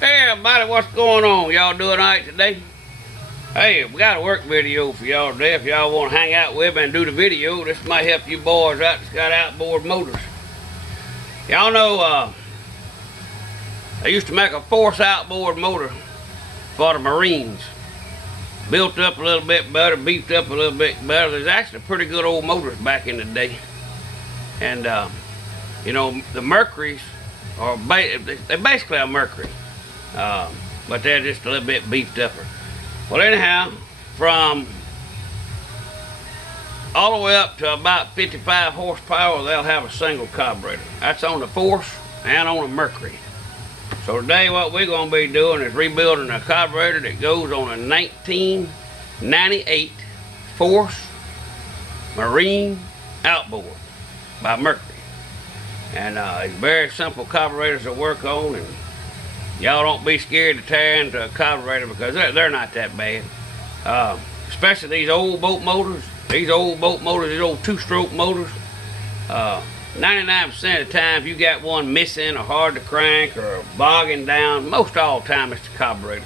Hey everybody, what's going on? Y'all doing alright today? Hey, we got a work video for y'all today. If y'all want to hang out with me and do the video, this might help you boys out that's got outboard motors. Y'all know I used to make a force outboard motor for the Marines. Built up a little bit better, beefed up a little bit better. There's actually pretty good old motors back in the day. And you know, the Mercuries are they're basically a Mercury. But they're just a little bit beefed upper. Well, anyhow, from all the way up to about 55 horsepower, they'll have a single carburetor. That's on the Force and on the Mercury. So today what we're going to be doing is rebuilding a carburetor that goes on a 1998 Force Marine outboard by Mercury. And it's very simple carburetors to work on, and y'all don't be scared to tear into a carburetor because they're not that bad. Especially these old boat motors. These old two-stroke motors. 99% of the time, if you got one missing or hard to crank or bogging down, most all the time it's the carburetor.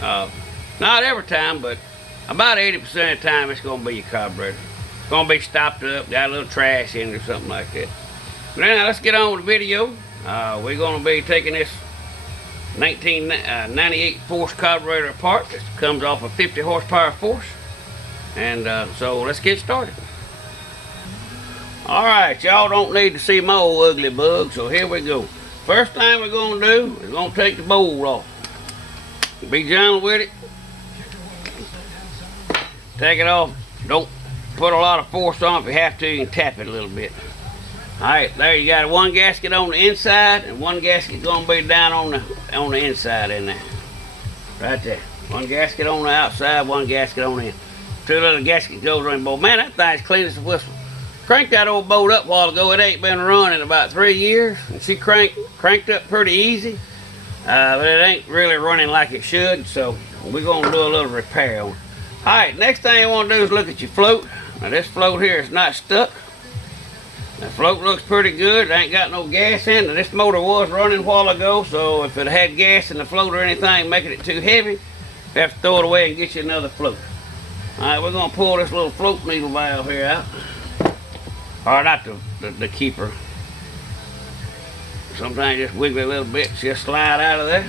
Not every time, but about 80% of the time it's going to be your carburetor. It's going to be stopped up, got a little trash in it or something like that. But now let's get on with the video. We're going to be taking this 1998 Force carburetor apart. This comes off a 50 horsepower Force. And so let's get started. Alright, y'all don't need to see my old ugly bug, so here we go. First thing we're going to do is going to take the bowl off. Be gentle with it. Take it off. Don't put a lot of force on it. If you have to, you can tap it a little bit. Alright, there you got one gasket on the inside and one gasket going to be down on the inside in there. Right there. One gasket on the outside, one gasket on the in. Two little gaskets goes on the boat. Man, that thing's clean as a whistle. Cranked that old boat up a while ago. It ain't been run in about 3 years. And she cranked up pretty easy. But it ain't really running like it should, so we're going to do a little repair on it. Alright, next thing you want to do is look at your float. Now this float here is not stuck. The float looks pretty good. It ain't got no gas in it. This motor was running a while ago, so if it had gas in the float or anything making it too heavy, you have to throw it away and get you another float. Alright, we're going to pull this little float needle valve here out. Or not the keeper. Sometimes just wiggle it a little bit, just slide out of there.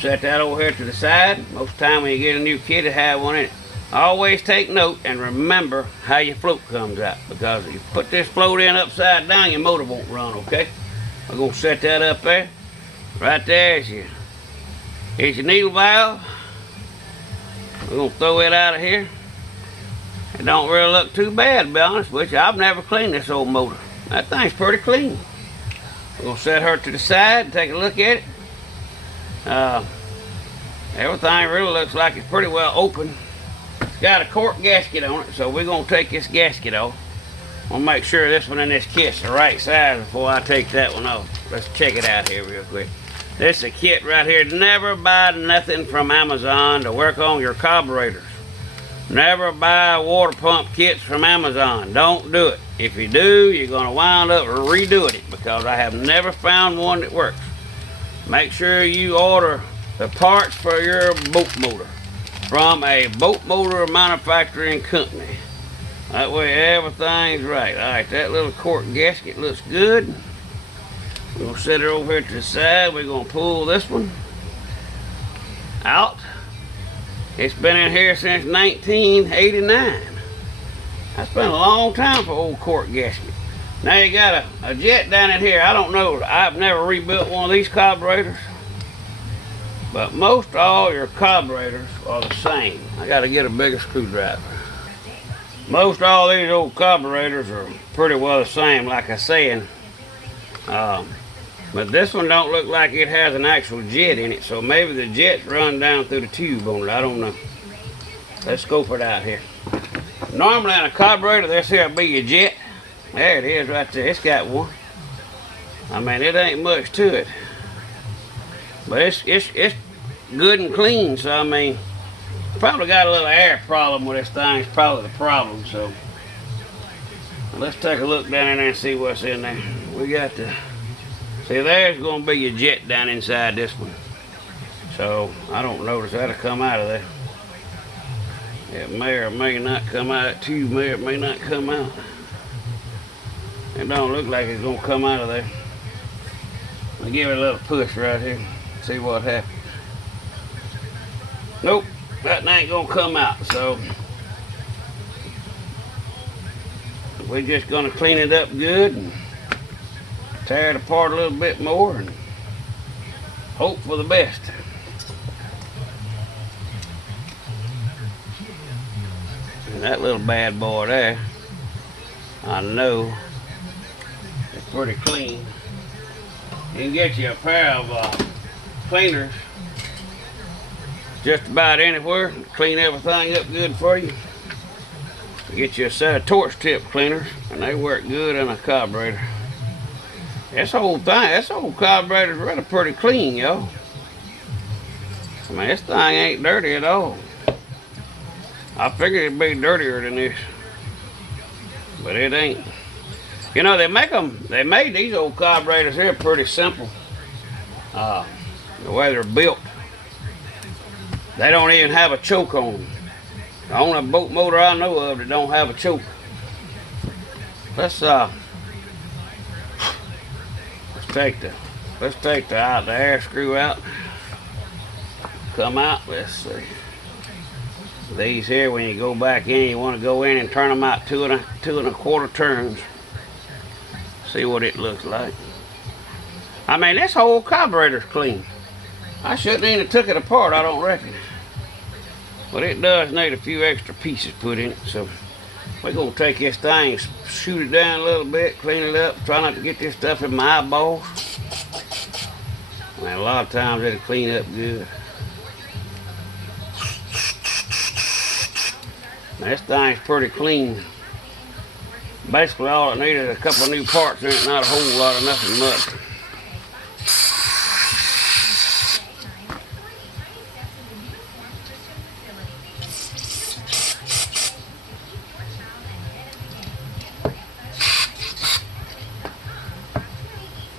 Set that over here to the side. Most of the time when you get a new kit, it has one in it. Always take note and remember how your float comes out, because if you put this float in upside down, your motor won't run, okay? We're going to set that up there. Right there is your needle valve. We're going to throw it out of here. It don't really look too bad, to be honest with you. I've never cleaned this old motor. That thing's pretty clean. We're going to set her to the side and take a look at it. Everything really looks like it's pretty well open. It's got a cork gasket on it, so we're going to take this gasket off. I'll make sure this one in this kit's the right size before I take that one off. Let's check it out here real quick. This is a kit right here. Never buy nothing from Amazon to work on your carburetors. Never buy water pump kits from Amazon. Don't do it. If you do, you're going to wind up redoing it, because I have never found one that works. Make sure you order the parts for your boat motor from a boat motor manufacturing company. That way everything's right. Alright, that little cork gasket looks good. We're going to set it over here to the side. We're going to pull this one out. It's been in here since 1989. That's been a long time for old cork gasket. Now you got a jet down in here. I don't know. I've never rebuilt one of these carburetors. But most all your carburetors are the same. I got to get a bigger screwdriver. Most all these old carburetors are pretty well the same, like I said. But this one don't look like it has an actual jet in it, so maybe the jet's run down through the tube on it. I don't know. Let's scope it out here. Normally in a carburetor, this here will be your jet. There it is right there. It's got one. I mean, it ain't much to it. But it's good and clean, so I mean, probably got a little air problem with this thing. It's probably the problem, so. Let's take a look down in there and see what's in there. We got the See, there's going to be your jet down inside this one. So, I don't notice that'll come out of there. It may or may not come out. That tube may or may not come out. It don't look like it's going to come out of there. I'll give it a little push right here. See what happens. Nope, that ain't going to come out. So, we're just going to clean it up good and tear it apart a little bit more and hope for the best. And that little bad boy there, I know it's pretty clean. You can get you a pair of cleaners just about anywhere, clean everything up good for you. Get you a set of torch tip cleaners, and they work good in a carburetor. This whole carburetor is really pretty clean, y'all. I mean, this thing ain't dirty at all. I figured it'd be dirtier than this, but it ain't. You know, they made these old carburetors here pretty simple. The way they're built. They don't even have a choke on them. The only boat motor I know of that don't have a choke. Let's take the air screw out. Come out. Let's see. These here, when you go back in, you want to go in and turn them out 2 1/4 turns. See what it looks like. I mean, this whole carburetor's clean. I shouldn't even have took it apart, I don't reckon. But it does need a few extra pieces put in it, so we're going to take this thing, shoot it down a little bit, clean it up, try not to get this stuff in my eyeballs. Man, a lot of times it'll clean up good. Now, this thing's pretty clean. Basically, all it needed is a couple of new parts in it, not a whole lot of nothing much.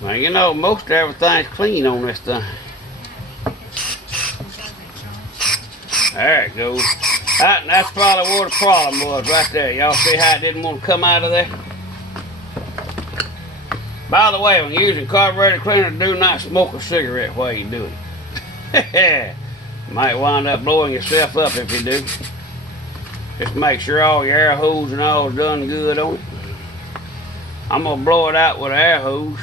Now, you know, most everything's clean on this thing. There it goes. That's probably where the problem was right there. Y'all see how it didn't want to come out of there? By the way, when you're using carburetor cleaner, do not smoke a cigarette while you do it. You might wind up blowing yourself up if you do. Just make sure all your air hose and all is done good on it. I'm going to blow it out with an air hose.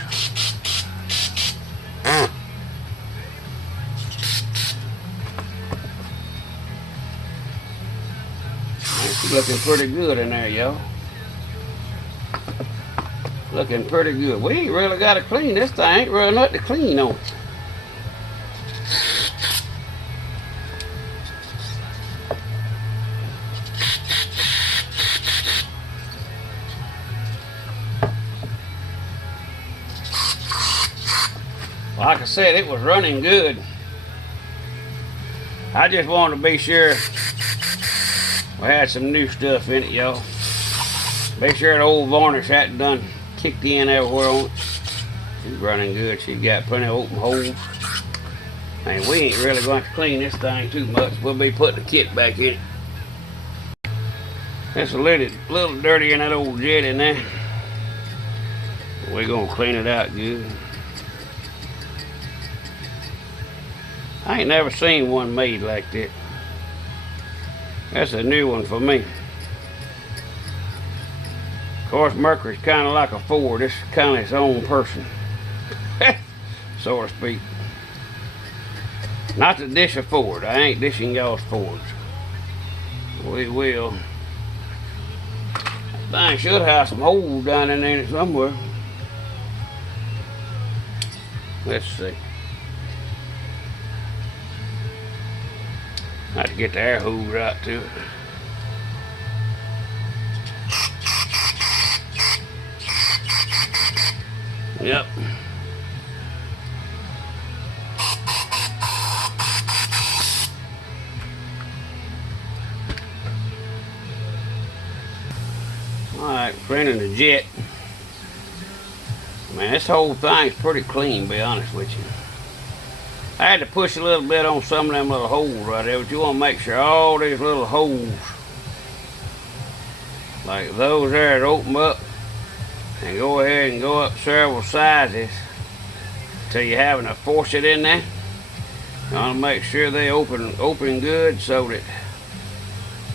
It's looking pretty good in there, y'all. Looking pretty good. We ain't really got to clean this thing. Ain't really nothing to clean on it. Like I said, it was running good. I just wanted to be sure we had some new stuff in it, y'all. Be sure the old varnish hadn't done kicked in everywhere on it. She's running good. She's got plenty of open holes. And we ain't really going to clean this thing too much. We'll be putting the kit back in it. It's a little dirty in that old jet in there. We're going to clean it out good. I ain't never seen one made like that. That's a new one for me. Of course, Mercury's kind of like a Ford. It's kind of its own person, so to speak. Not to dish a Ford. I ain't dishing y'all's Fords. We will. That thing should have some holes down in it somewhere. Let's see. I have to get the air hose right to it. Yep. Alright, cleaning the jet. Man, this whole thing's pretty clean, to be honest with you. I had to push a little bit on some of them little holes right there, but you want to make sure all these little holes, like those there, that open up and go ahead and go up several sizes till you're having to force it in there. You want to make sure they open good so that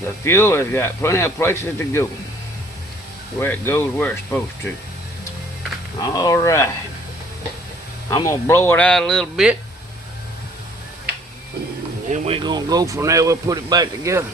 the fuel has got plenty of places to go, where it goes where it's supposed to. All right, I'm gonna blow it out a little bit, and then we're gonna go from there. We'll put it back together.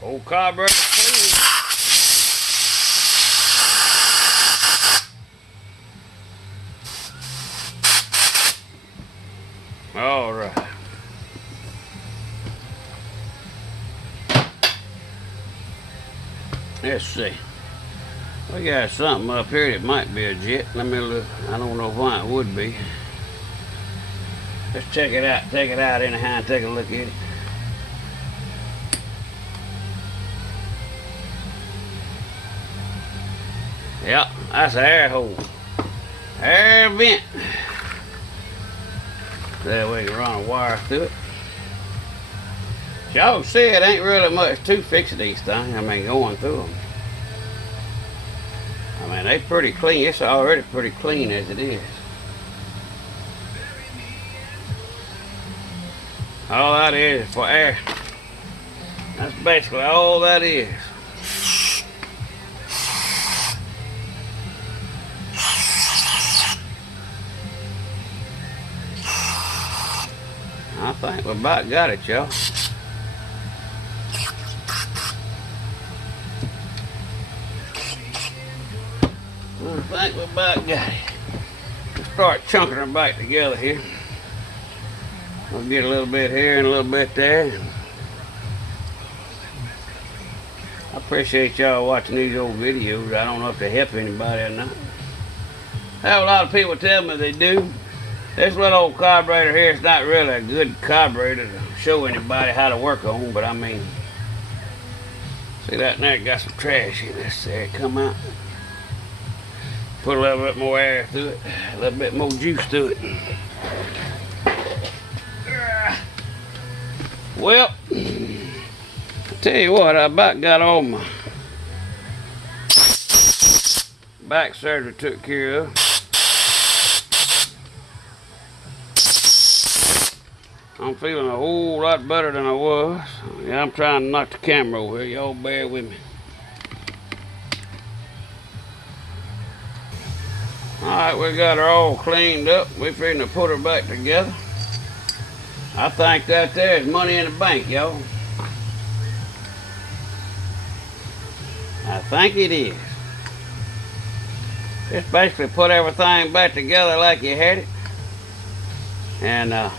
Old carburetor clean. All right. Let's see. We got something up here that might be a jet. Let me look. I don't know why it would be. Let's check it out. Take it out anyhow and take a look at it. Yep, that's an air hole. Air vent. That way you can run a wire through it. Y'all see it ain't really much to fixing these things. I mean, going through them. I mean, they pretty clean. It's already pretty clean as it is. All that is for air. That's basically all that is. I think we about got it, y'all. I think we about got it. Let's start chunking her back together here. I'll get a little bit here and a little bit there. I appreciate y'all watching these old videos. I don't know if they help anybody or not. I have a lot of people tell me they do. This little old carburetor here is not really a good carburetor to show anybody how to work on, but I mean, see that in there, got some trash in this there, come out. Put a little bit more air through it, a little bit more juice to it. Well, I tell you what, I about got all my back surgery took care of. I'm feeling a whole lot better than I was. Yeah, I'm trying to knock the camera over here. Y'all bear with me. Alright, we got her all cleaned up. We're finna put her back together. I think that there is money in the bank, y'all. I think it is. Just basically put everything back together like you had it. And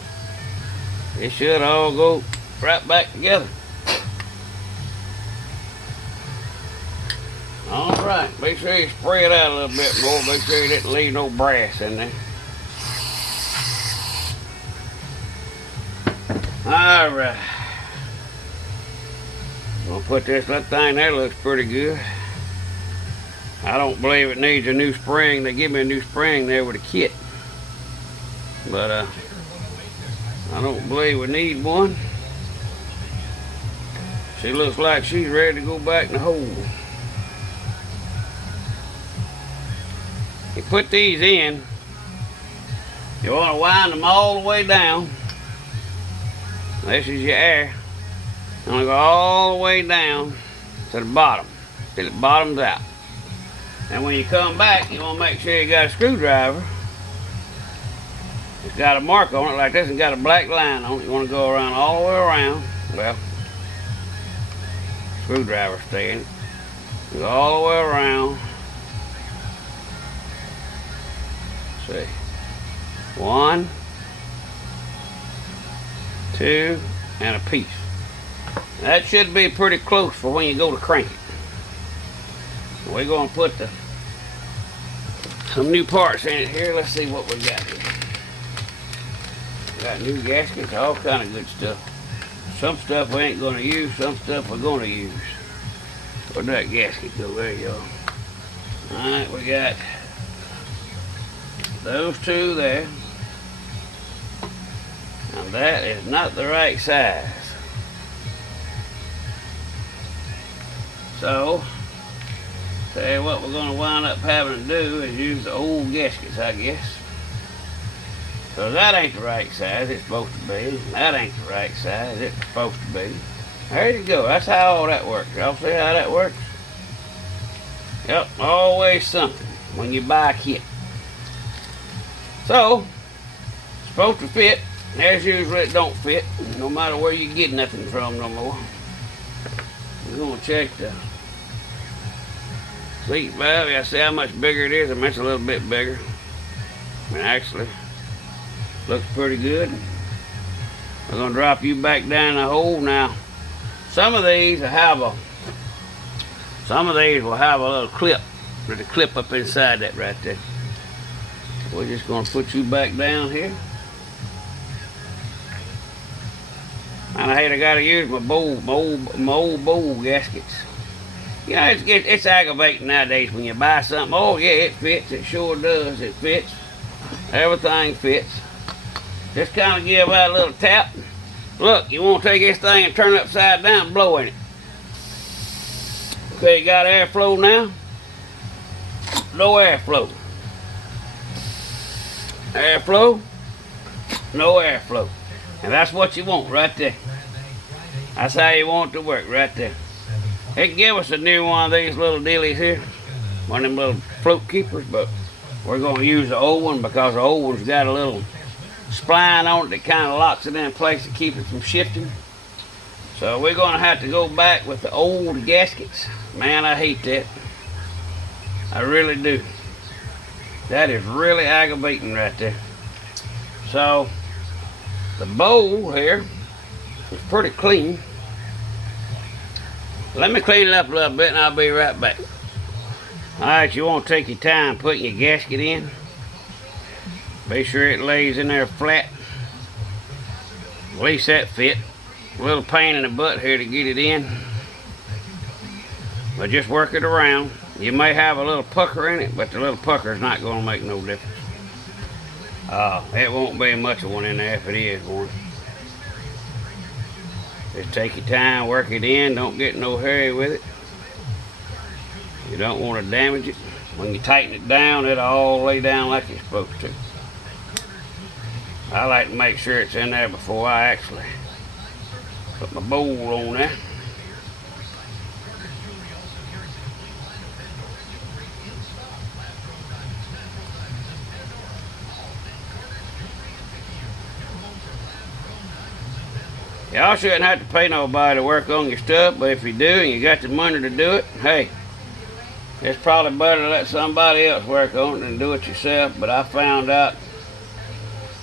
it should all go right back together. All right, make sure you spray it out a little bit more. Make sure you didn't leave no brass in there. All right. Gonna put this little thing there, looks pretty good. I don't believe it needs a new spring. They give me a new spring there with a kit. But I don't believe we need one. She looks like she's ready to go back in the hole. You put these in, you want to wind them all the way down. This is your air. You want to go all the way down to the bottom, till it bottoms out. And when you come back, you want to make sure you got a screwdriver. It's got a mark on it like this and got a black line on it. You want to go around all the way around. Well, screwdriver stay in it. Go all the way around. Let's see. 1, 2 and a piece. That should be pretty close for when you go to crank it. We're going to put some new parts in it here. Let's see what we got here. Got new gaskets, all kind of good stuff. Some stuff we ain't going to use, some stuff we're going to use. Where'd that gasket go? There you go. Alright, we got those 2 there. And that is not the right size. So, tell you what we're going to wind up having to do is use the old gaskets, I guess. So that ain't the right size it's supposed to be. That ain't the right size it's supposed to be. There you go. That's how all that works. Y'all see how that works? Yep, always something when you buy a kit. So, it's supposed to fit. As usual, it don't fit. No matter where you get nothing from no more. We're going to check the seat valve. I see how much bigger it is. I mean, it's a little bit bigger. I mean, actually, looks pretty good. We're going to drop you back down the hole now. Some of these will have a little clip. There's a clip up inside that right there. We're just going to put you back down here. And I hate I got to use my old bowl gaskets. You know, it's aggravating nowadays when you buy something. Oh yeah, it fits. It sure does. It fits. Everything fits. Just kind of give that a little tap. Look, you want to take this thing and turn it upside down and blow in it. Okay, you got airflow now? No airflow. Airflow? No airflow. And that's what you want right there. That's how you want it to work right there. They give us a new one of these little dealies here. One of them little float keepers, but we're going to use the old one because the old one's got a little spline on it that kind of locks it in place to keep it from shifting. So we're going to have to go back with the old gaskets. Man, I hate that. I really do. That is really aggravating right there. So the bowl here is pretty clean. Let me clean it up a little bit and I'll be right back. Alright, you want to take your time putting your gasket in. Be sure it lays in there flat. At least that fit. A little pain in the butt here to get it in. But just work it around. You may have a little pucker in it, but the little pucker is not going to make no difference. It won't be much of one in there if it is one. Just take your time, work it in. Don't get no hurry with it. You don't want to damage it. When you tighten it down, it'll all lay down like it's supposed to. I like to make sure it's in there before I actually put my bowl on there. Y'all shouldn't have to pay nobody to work on your stuff, but if you do and you got the money to do it, hey, it's probably better to let somebody else work on it than do it yourself. But I found out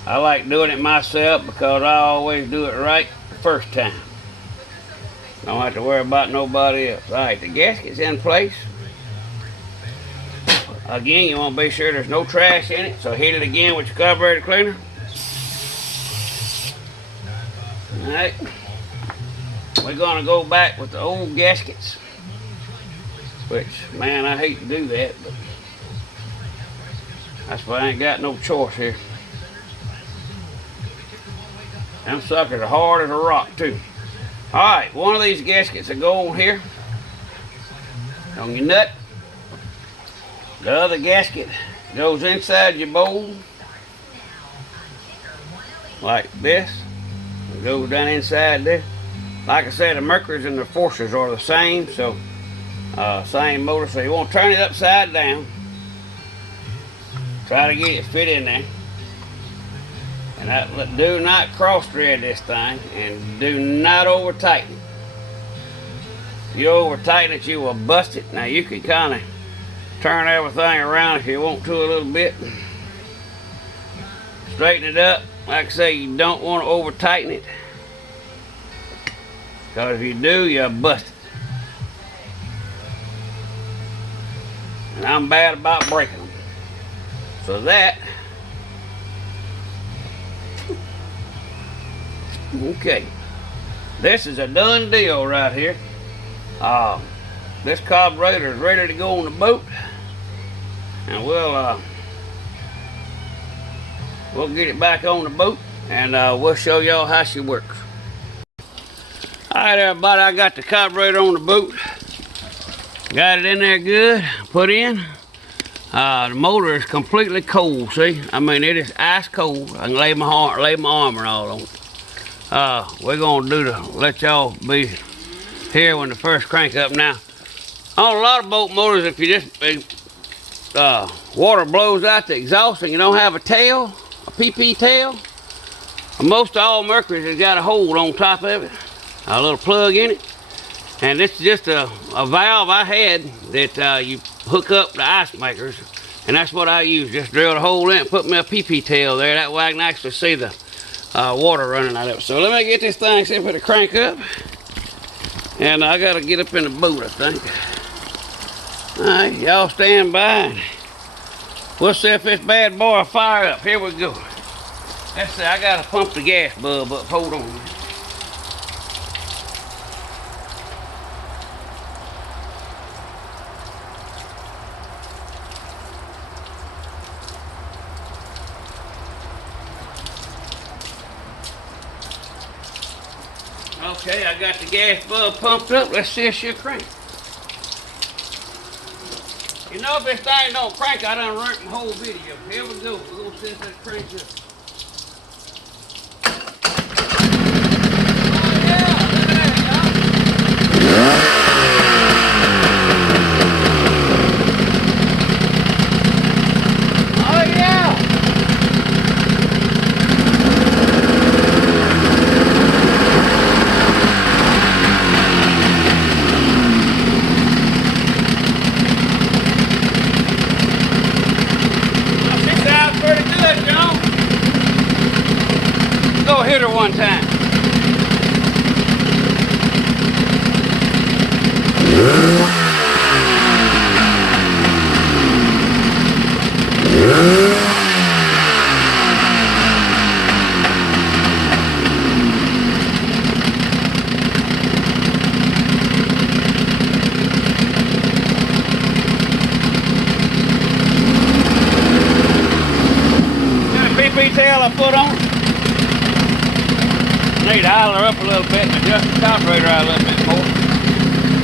I like doing it myself because I always do it right the first time. Don't have to worry about nobody else. Alright, the gasket's in place. Again, you want to be sure there's no trash in it, so hit it again with your carburetor cleaner. Alright, we're going to go back with the old gaskets, which, man, I hate to do that, but that's why I ain't got no choice here. Them suckers are hard as a rock, too. Alright, one of these gaskets will go on here, on your nut. The other gasket goes inside your bowl, like this. It goes down inside there. Like I said, the mercuries and the forces are the same, so same motor. So you want to turn it upside down. Try to get it fit in there. And do not cross thread this thing, and do not over tighten it. If you over tighten it, you will bust it. Now you can kind of turn everything around if you want to a little bit. Straighten it up. Like I say, you don't want to over tighten it. Because if you do, you're busted. And I'm bad about breaking them. So that, okay. This is a done deal right here. This carburetor is ready to go on the boat. And we'll get it back on the boat, and we'll show y'all how she works. Alright everybody, I got the carburetor on the boat. Got it in there good, put in. The motor is completely cold, see? I mean, it is ice cold. I can lay my arm and all on it. We're gonna let y'all be here when the first crank up. Now, on a lot of boat motors, if you just, water blows out the exhaust and you don't have a tail, a PP tail, most all Mercury's has got a hole on top of it, a little plug in it. And it's just a valve I had that you hook up the ice makers, and that's what I use. Just drill a hole in it, put me a PP tail there. That way I can actually see the water running out of it. So let me get this thing set for the crank up, and I gotta get up in the boat, I think. All right, y'all stand by, and we'll see if this bad boy will fire up. Here we go. Let's see. I gotta pump the gas bulb up. Hold on. Okay, I got the gas bulb pumped up. Let's see if she'll crank. You know, if this thing don't crank, I done ruined the whole video. Here we go. We're gonna see if that cranks up. Oh yeah, look at that, y'all. Oh yeah. Go hit her one time. Got a PP tail I put on. Need to idle her up a little bit and adjust the carburetor out a little bit more.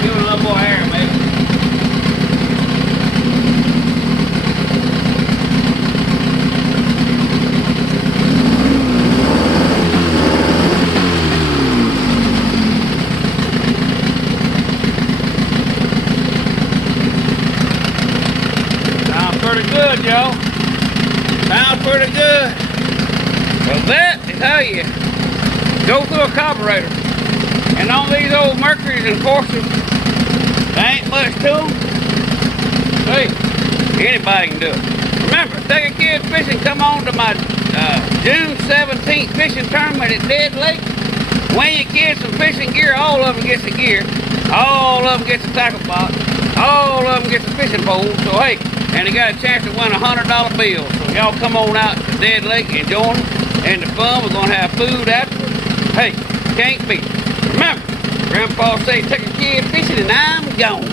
Give it a little more air, maybe. Sounds pretty good, y'all. Sounds pretty good. So that is how you go through a carburetor. And on these old Mercuries and Porsches, there ain't much to them. Hey, anybody can do it. Remember, take a kid fishing, come on to my June 17th fishing tournament at Dead Lake. Win your kids some fishing gear. All of them gets the gear. All of them gets the tackle box. All of them gets the fishing pole. So hey, and they got a chance to win a $100 bill. So y'all come on out to Dead Lake and join them. And the fun, we're gonna have food afterwards. Hey, can't beat it. Remember, Grandpa said, take a kid fishing and I'm gone.